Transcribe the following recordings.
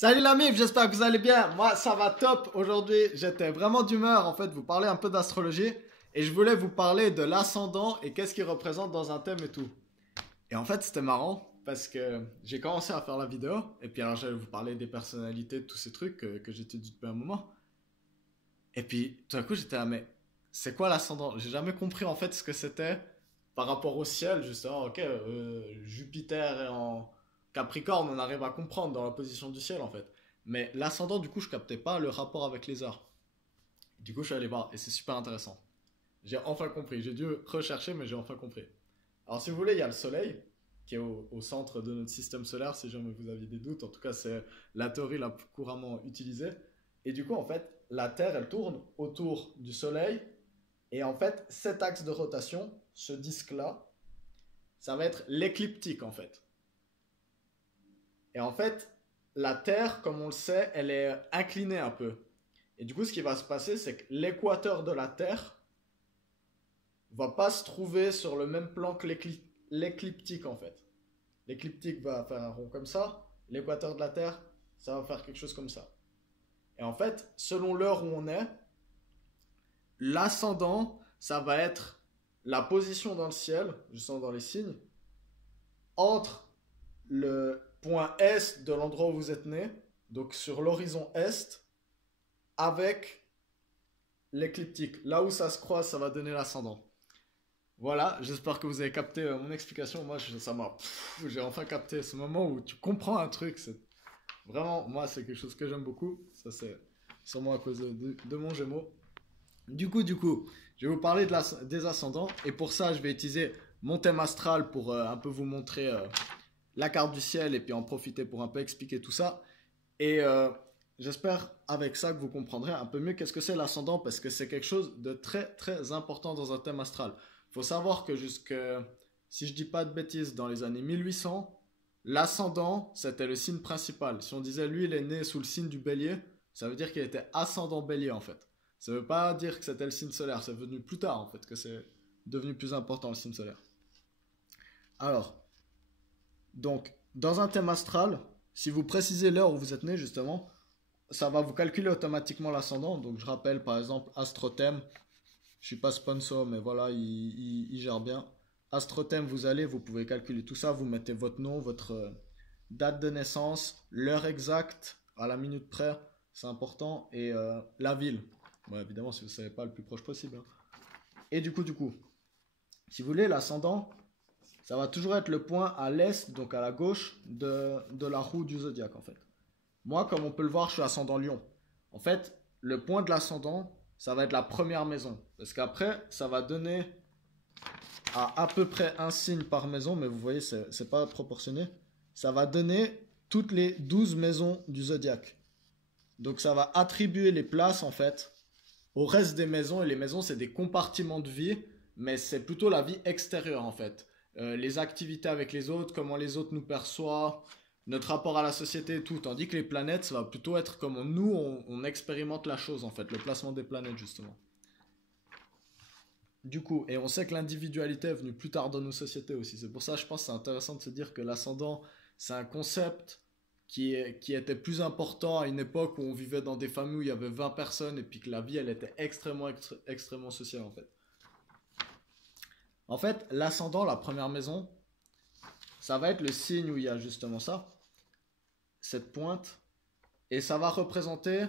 Salut la mif, j'espère que vous allez bien. Moi, ça va top. Aujourd'hui, j'étais vraiment d'humeur en fait, vous parler un peu d'astrologie et je voulais vous parler de l'ascendant et qu'est-ce qu'il représente dans un thème et tout. Et en fait, c'était marrant parce que j'ai commencé à faire la vidéo et puis alors j'allais vous parler des personnalités, de tous ces trucs que j'étudie depuis un moment. Et puis tout d'un coup, j'étais là, mais c'est quoi l'ascendant? J'ai jamais compris en fait ce que c'était par rapport au ciel, justement. Ok, Jupiter est en Capricorne, on arrive à comprendre dans la position du ciel en fait. Mais l'ascendant, du coup, je captais pas le rapport avec les heures. Du coup, je suis allé voir et c'est super intéressant. J'ai enfin compris. J'ai dû rechercher, mais j'ai enfin compris. Alors, si vous voulez, il y a le Soleil qui est au centre de notre système solaire, si jamais vous aviez des doutes. En tout cas, c'est la théorie la plus couramment utilisée. Et du coup, en fait, la Terre, elle tourne autour du Soleil. Et en fait, cet axe de rotation, ce disque-là, ça va être l'écliptique, en fait. Et en fait, la Terre, comme on le sait, elle est inclinée un peu. Et du coup, ce qui va se passer, c'est que l'équateur de la Terre va pas se trouver sur le même plan que l'écliptique, en fait. L'écliptique va faire un rond comme ça. L'équateur de la Terre, ça va faire quelque chose comme ça. Et en fait, selon l'heure où on est, l'ascendant, ça va être la position dans le ciel, justement dans les signes, entre le point est de l'endroit où vous êtes né, donc sur l'horizon est, avec l'écliptique. Là où ça se croise, ça va donner l'ascendant. Voilà, j'espère que vous avez capté mon explication. Moi, ça m'a. J'ai enfin capté ce moment où tu comprends un truc. C'est vraiment, moi, c'est quelque chose que j'aime beaucoup. Ça, c'est sûrement à cause de mon Gémeaux. Du coup, je vais vous parler des ascendants. Et pour ça, je vais utiliser mon thème astral pour un peu vous montrer la carte du ciel et puis en profiter pour un peu expliquer tout ça. Et j'espère avec ça que vous comprendrez un peu mieux qu'est-ce que c'est l'ascendant parce que c'est quelque chose de très très important dans un thème astral. Il faut savoir que jusque, si je dis pas de bêtises, dans les années 1800, l'ascendant c'était le signe principal. Si on disait lui il est né sous le signe du bélier, ça veut dire qu'il était ascendant bélier en fait. Ça veut pas dire que c'était le signe solaire, c'est venu plus tard en fait que c'est devenu plus important le signe solaire. Alors, donc dans un thème astral, si vous précisez l'heure où vous êtes né justement, ça va vous calculer automatiquement l'ascendant. Donc je rappelle par exemple AstroThem, je suis pas sponsor mais voilà, il gère bien. AstroThem, vous pouvez calculer tout ça, vous mettez votre nom, votre date de naissance, l'heure exacte à la minute près, c'est important, et la ville. Bon, évidemment, si vous ne savez pas, le plus proche possible, hein. Et du coup, si vous voulez, l'ascendant, ça va toujours être le point à l'est, donc à la gauche de la roue du zodiaque en fait. Moi, comme on peut le voir, je suis ascendant Lion. En fait, le point de l'ascendant, ça va être la première maison. Parce qu'après, ça va donner à peu près un signe par maison, mais vous voyez, c'est pas proportionné. Ça va donner toutes les 12 maisons du zodiaque. Donc ça va attribuer les places, en fait, au reste des maisons. Et les maisons, c'est des compartiments de vie, mais c'est plutôt la vie extérieure, en fait. Les activités avec les autres, comment les autres nous perçoivent, notre rapport à la société et tout. Tandis que les planètes, ça va plutôt être comment nous, on expérimente la chose, en fait, le placement des planètes, justement. Du coup, et on sait que l'individualité est venue plus tard dans nos sociétés aussi. C'est pour ça, je pense, que c'est intéressant de se dire que l'ascendant, c'est un concept qui était plus important à une époque où on vivait dans des familles où il y avait 20 personnes et puis que la vie, elle était extrêmement sociale, en fait. En fait, l'ascendant, la première maison, ça va être le signe où il y a justement ça, cette pointe, et ça va représenter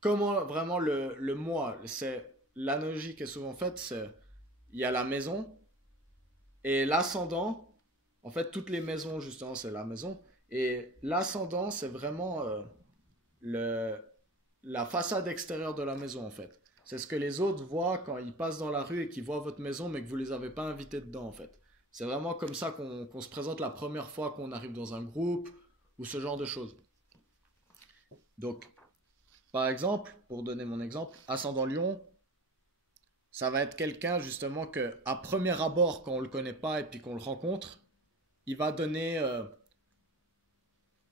comment vraiment le moi, c'est l'analogie qui est souvent faite, c'est il y a la maison et l'ascendant. En fait, toutes les maisons justement, c'est la maison et l'ascendant, c'est vraiment le la façade extérieure de la maison en fait. C'est ce que les autres voient quand ils passent dans la rue et qu'ils voient votre maison mais que vous les avez pas invités dedans en fait. C'est vraiment comme ça qu'on se présente la première fois qu'on arrive dans un groupe ou ce genre de choses. Donc, par exemple, pour donner mon exemple, ascendant Lion, ça va être quelqu'un justement que à premier abord, quand on le connaît pas et puis qu'on le rencontre, il va donner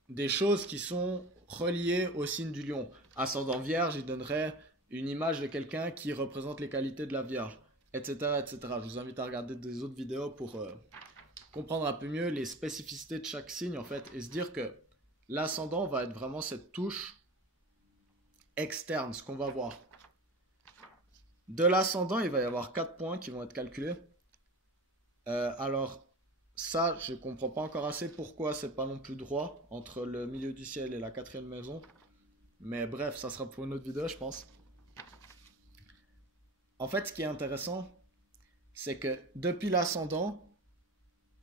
des choses qui sont reliées au signe du lion. Ascendant Vierge, il donnerait une image de quelqu'un qui représente les qualités de la Vierge, etc., etc. Je vous invite à regarder des autres vidéos pour comprendre un peu mieux les spécificités de chaque signe en fait et se dire que l'ascendant va être vraiment cette touche externe, ce qu'on va voir. De l'ascendant, il va y avoir 4 points qui vont être calculés. Alors, ça, je comprends pas encore assez pourquoi c'est pas non plus droit entre le milieu du ciel et la quatrième maison. Mais bref, ça sera pour une autre vidéo, je pense. En fait, ce qui est intéressant, c'est que depuis l'ascendant,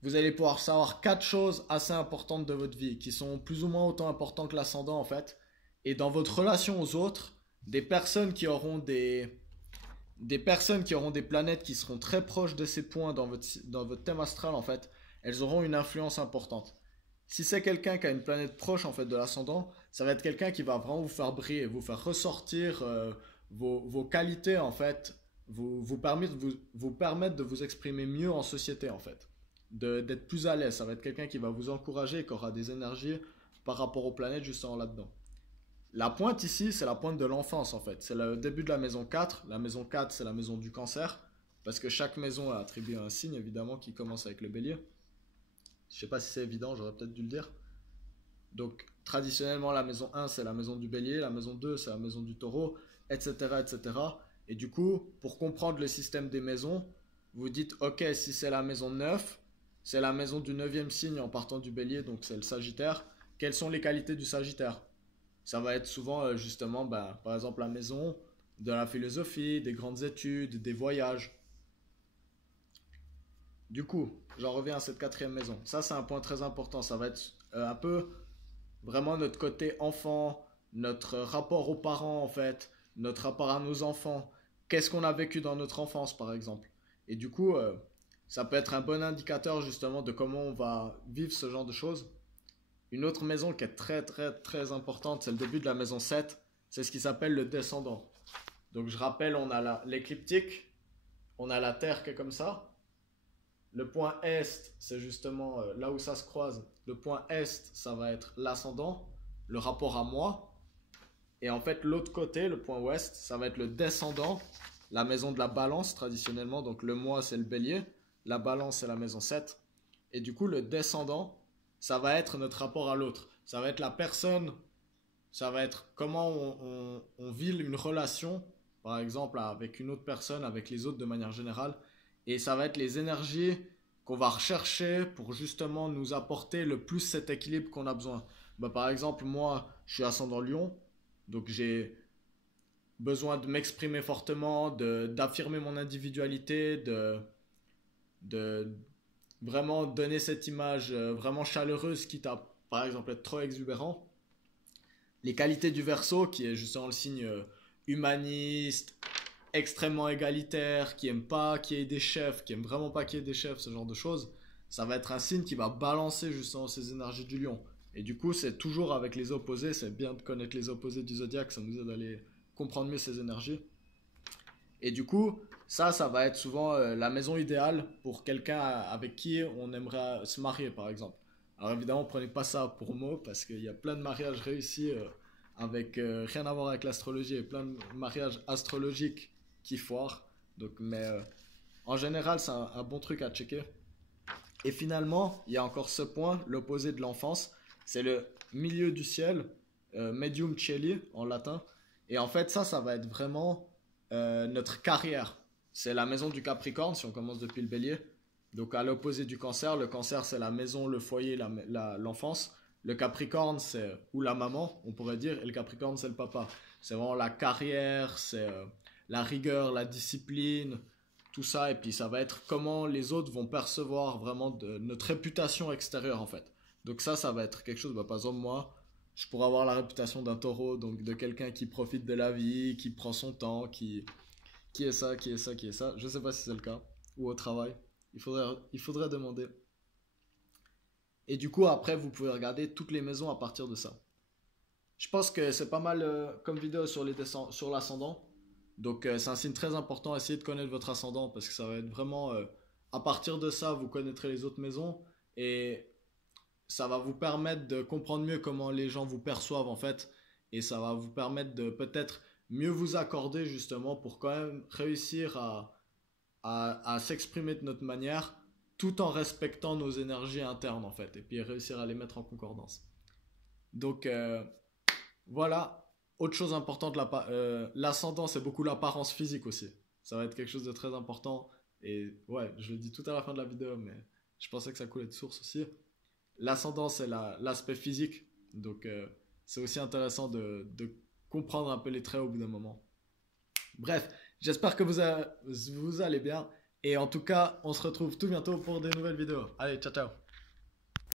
vous allez pouvoir savoir 4 choses assez importantes de votre vie, qui sont plus ou moins autant importantes que l'ascendant en fait. Et dans votre relation aux autres, des personnes qui auront des personnes qui auront des planètes qui seront très proches de ces points dans votre thème astral en fait, elles auront une influence importante. Si c'est quelqu'un qui a une planète proche en fait de l'ascendant, ça va être quelqu'un qui va vraiment vous faire briller, vous faire ressortir vos qualités en fait, vous permettre de vous exprimer mieux en société en fait, d'être plus à l'aise. Ça va être quelqu'un qui va vous encourager et qui aura des énergies par rapport aux planètes justement là-dedans. La pointe ici, c'est la pointe de l'enfance en fait. C'est le début de la maison 4. La maison 4, c'est la maison du cancer. Parce que chaque maison a attribué un signe évidemment qui commence avec le bélier. Je sais pas si c'est évident, j'aurais peut-être dû le dire. Donc traditionnellement la maison 1 c'est la maison du bélier, la maison 2 c'est la maison du taureau, etc. etc. Et du coup, pour comprendre le système des maisons, vous dites ok, si c'est la maison 9, c'est la maison du 9e signe en partant du bélier, donc c'est le sagittaire. Quelles sont les qualités du sagittaire? Ça va être souvent justement, par exemple, la maison de la philosophie, des grandes études, des voyages. Du coup, j'en reviens à cette quatrième maison. Ça, c'est un point très important. Ça va être un peu vraiment notre côté enfant, notre rapport aux parents en fait, notre rapport à nos enfants. Qu'est-ce qu'on a vécu dans notre enfance par exemple. Et du coup, ça peut être un bon indicateur justement de comment on va vivre ce genre de choses. Une autre maison qui est très très très importante, c'est le début de la maison 7. C'est ce qui s'appelle le descendant. Donc je rappelle, on a l'écliptique, on a la Terre qui est comme ça. Le point Est, c'est justement là où ça se croise. Le point Est, ça va être l'ascendant, le rapport à moi. Et en fait, l'autre côté, le point Ouest, ça va être le descendant, la maison de la balance traditionnellement. Donc le moi, c'est le bélier. La balance, c'est la maison 7. Et du coup, le descendant, ça va être notre rapport à l'autre. Ça va être la personne, ça va être comment on vit une relation, par exemple, avec une autre personne, avec les autres de manière générale. Et ça va être les énergies qu'on va rechercher pour justement nous apporter le plus cet équilibre qu'on a besoin. Par exemple, moi, je suis ascendant Lion, donc j'ai besoin de m'exprimer fortement, d'affirmer mon individualité, de vraiment donner cette image vraiment chaleureuse, quitte à, par exemple, être trop exubérant. Les qualités du Verseau, qui est justement le signe humaniste, extrêmement égalitaire, qui aime pas qu'il y ait des chefs, qui aime vraiment pas qu'il y ait des chefs, ce genre de choses, ça va être un signe qui va balancer justement ces énergies du lion. Et du coup, c'est toujours avec les opposés, c'est bien de connaître les opposés du zodiaque, ça nous aide à aller comprendre mieux ces énergies. Et du coup, ça va être souvent la maison idéale pour quelqu'un avec qui on aimerait se marier, par exemple. Alors évidemment, prenez pas ça pour mot, parce qu'il y a plein de mariages réussis avec rien à voir avec l'astrologie, et plein de mariages astrologiques qui foirent. Donc, mais en général, c'est un bon truc à checker. Et finalement, il y a encore ce point, l'opposé de l'enfance, c'est le milieu du ciel, medium celi en latin. Et en fait, ça va être vraiment notre carrière. C'est la maison du Capricorne, si on commence depuis le bélier. Donc à l'opposé du cancer, le cancer c'est la maison, le foyer, l'enfance. Le Capricorne c'est, ou la maman, on pourrait dire, et le Capricorne c'est le papa. C'est vraiment la carrière, c'est la rigueur, la discipline, tout ça. Et puis ça va être comment les autres vont percevoir vraiment notre réputation extérieure en fait. Donc ça va être quelque chose, par exemple moi, je pourrais avoir la réputation d'un taureau, donc de quelqu'un qui profite de la vie, qui prend son temps, qui est ça, qui est ça, qui est ça. Je sais pas si c'est le cas, ou au travail. Il faudrait demander. Et du coup, après, vous pouvez regarder toutes les maisons à partir de ça. Je pense que c'est pas mal comme vidéo sur l'ascendant. Donc, c'est un signe très important. Essayez de connaître votre ascendant parce que ça va être vraiment. À partir de ça, vous connaîtrez les autres maisons et ça va vous permettre de comprendre mieux comment les gens vous perçoivent en fait. Et ça va vous permettre de peut-être mieux vous accorder justement pour quand même réussir à s'exprimer de notre manière tout en respectant nos énergies internes en fait et puis réussir à les mettre en concordance. Donc, voilà. Autre chose importante, l'ascendant, c'est beaucoup l'apparence physique aussi. Ça va être quelque chose de très important. Et ouais, je le dis tout à la fin de la vidéo, mais je pensais que ça coulait de source aussi. L'ascendant, c'est l'aspect physique. Donc, c'est aussi intéressant de comprendre un peu les traits au bout d'un moment. Bref, j'espère que vous allez bien. Et en tout cas, on se retrouve tout bientôt pour des nouvelles vidéos. Allez, ciao ciao.